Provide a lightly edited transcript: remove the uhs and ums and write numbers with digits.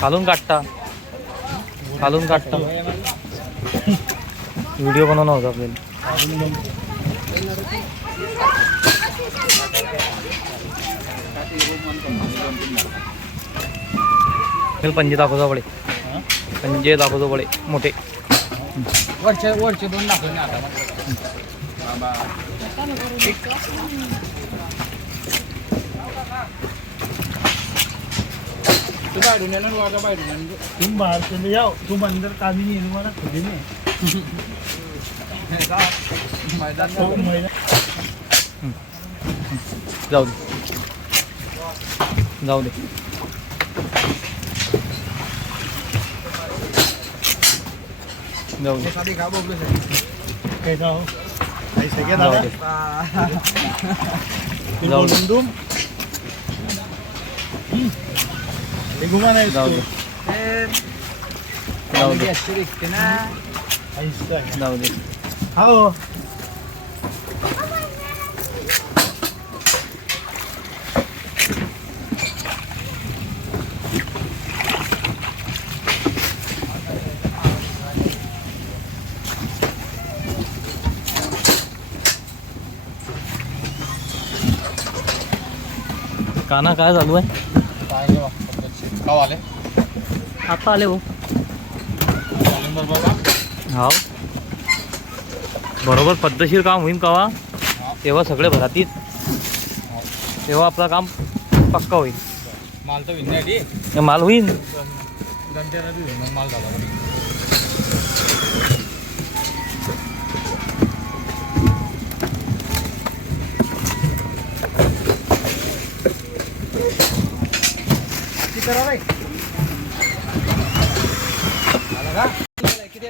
खालून काढता व्हिडिओ बनवणं होता आपल्याला. पंजे दाखवतो बडे मोठे वरचे दोन दाखवले आता. तुम बाहर चले जाओ, तुम अंदर कामी नहीं हमारा खुद में जाऊ दे कैसा हो ऐसे क्या जाऊ दादा दे. जाओ तुम घुमा नहीं जाऊ दे अच्छी दिखते ना. जाऊ दे. आओ काना काय चालू आहे? आले आता आले हो. हा बरोबर पद्धतशीर काम होईल कवा तेव्हा सगळे भरातील, तेव्हा आपलं काम पक्का होईल. माल तर विन माल होईल. दंत्याला बी विन माल झाला. किती